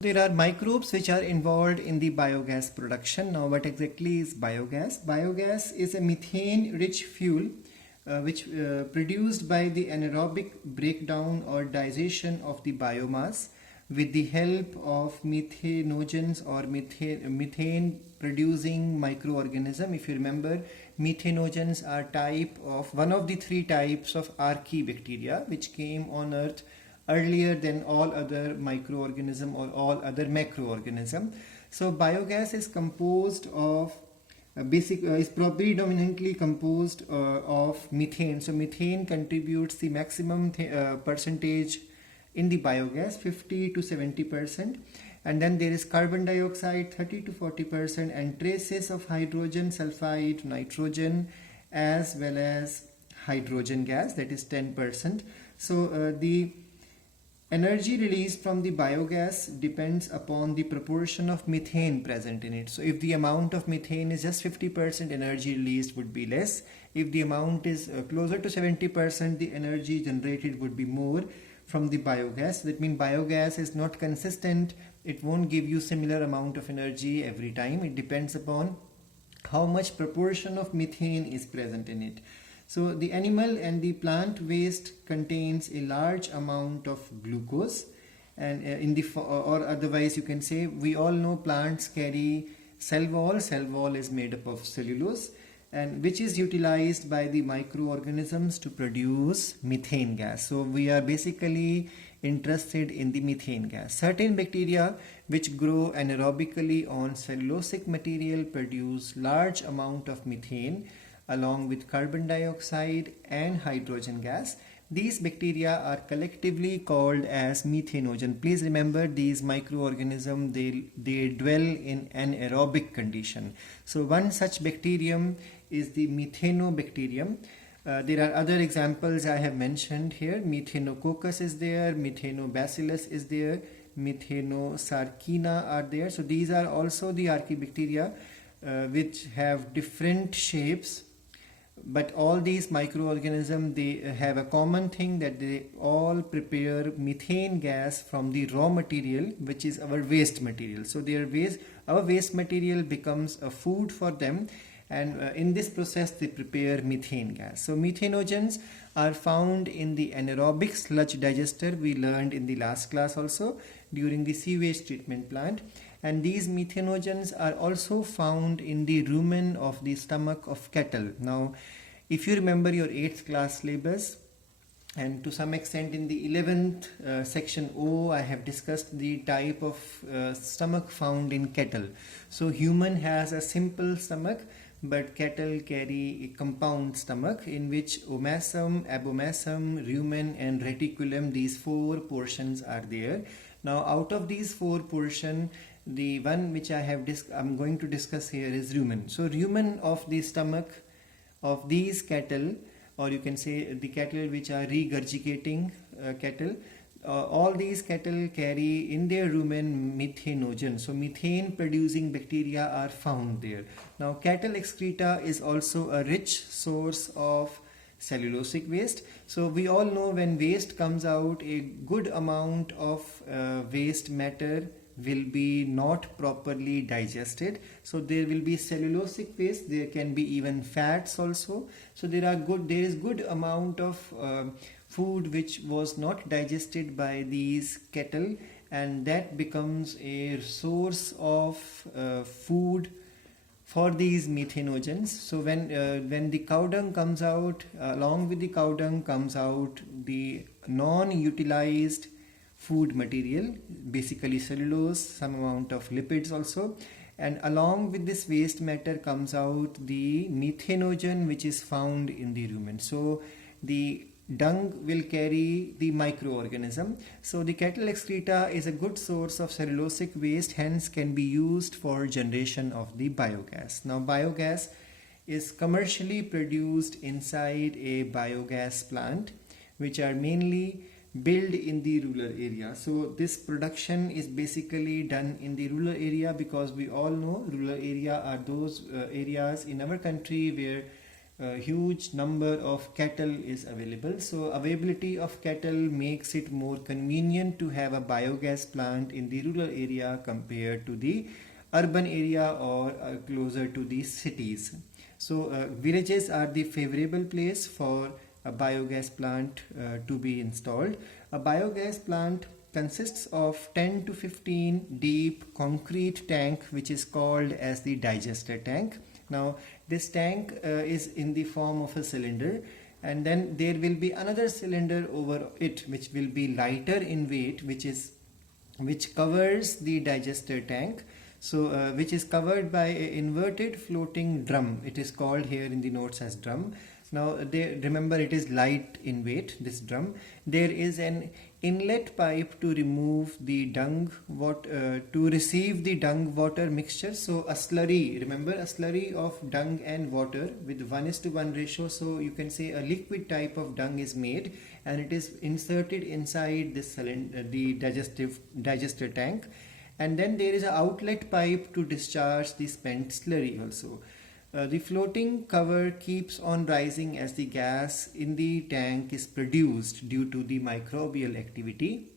There are microbes which are involved in the biogas production. Now, what exactly is biogas? Biogas is a methane-rich fuel which produced by the anaerobic breakdown or digestion of the biomass with the help of methanogens or methane producing microorganism. If you remember, methanogens are one of the three types of archaebacteria which came on earth earlier than all other microorganism or all other macroorganism. So biogas is composed of is predominantly composed of methane. So methane contributes the maximum percentage in the biogas, 50 to 70%, and then there is carbon dioxide 30 to 40%, and traces of hydrogen sulfide, nitrogen, as well as hydrogen gas, that is 10%. So the energy released from the biogas depends upon the proportion of methane present in it. So if the amount of methane is just 50%, energy released would be less. If the amount is closer to 70%, the energy generated would be more from the biogas. That means biogas is not consistent. It won't give you similar amount of energy every time. It depends upon how much proportion of methane is present in it. So the animal and the plant waste contains a large amount of glucose, and or otherwise you can say, we all know plants carry cell wall. Cell wall is made up of cellulose, and which is utilized by the microorganisms to produce methane gas. So we are basically interested in the methane gas. Certain bacteria which grow anaerobically on cellulosic material produce large amount of methane along with carbon dioxide and hydrogen gas. These bacteria are collectively called as methanogen. Please remember, these microorganisms, they dwell in an aerobic condition. So one such bacterium is the methanobacterium. There are other examples I have mentioned here. Methanococcus is there, methanobacillus is there, methanosarcina are there. So these are also the archaebacteria which have different shapes, but all these microorganisms, they have a common thing, that they all prepare methane gas from the raw material, which is our waste material. So our waste material becomes a food for them, and in this process they prepare methane gas. So methanogens are found in the anaerobic sludge digester. We learned in the last class also during the sewage treatment plant. And these methanogens are also found in the rumen of the stomach of cattle. Now, if you remember your 8th class syllabus, and to some extent in the 11th section O, I have discussed the type of stomach found in cattle. So human has a simple stomach, but cattle carry a compound stomach in which omasum, abomasum, rumen and reticulum, these 4 portions are there. Now out of these 4 portions, the one which I'm going to discuss here is rumen. So rumen of the stomach of these cattle, or you can say the cattle which are regurgitating cattle, all these cattle carry in their rumen methanogen. So methane producing bacteria are found there. Now cattle excreta is also a rich source of cellulosic waste. So we all know, when waste comes out, a good amount of waste matter will be not properly digested. So there will be cellulosic waste, there can be even fats also. So there is good amount of food which was not digested by these cattle, and that becomes a source of food for these methanogens. So when the cow dung comes out, along with the cow dung comes out the non-utilized food material, basically cellulose, some amount of lipids also, and along with this waste matter comes out the methanogen which is found in the rumen. So the dung will carry the microorganism. So the cattle excreta is a good source of cellulosic waste, hence can be used for generation of the biogas. Now biogas is commercially produced inside a biogas plant, which are mainly built in the rural area. So this production is basically done in the rural area, because we all know rural area are those areas in our country where a huge number of cattle is available. So availability of cattle makes it more convenient to have a biogas plant in the rural area compared to the urban area or closer to the cities. So villages are the favorable place for a biogas plant to be installed. A biogas plant consists of 10 to 15 deep concrete tank which is called as the digester tank. Now this tank is in the form of a cylinder, and then there will be another cylinder over it which will be lighter in weight, which covers the digester tank. So which is covered by an inverted floating drum. It is called here in the notes as drum. Now remember, it is light in weight, this drum. There is an inlet pipe to remove the dung to receive the dung water mixture. So a slurry, remember, a slurry of dung and water with 1:1 ratio. So you can say a liquid type of dung is made, and it is inserted inside this cylinder, the digester tank. And then there is an outlet pipe to discharge the spent slurry also. The floating cover keeps on rising as the gas in the tank is produced due to the microbial activity.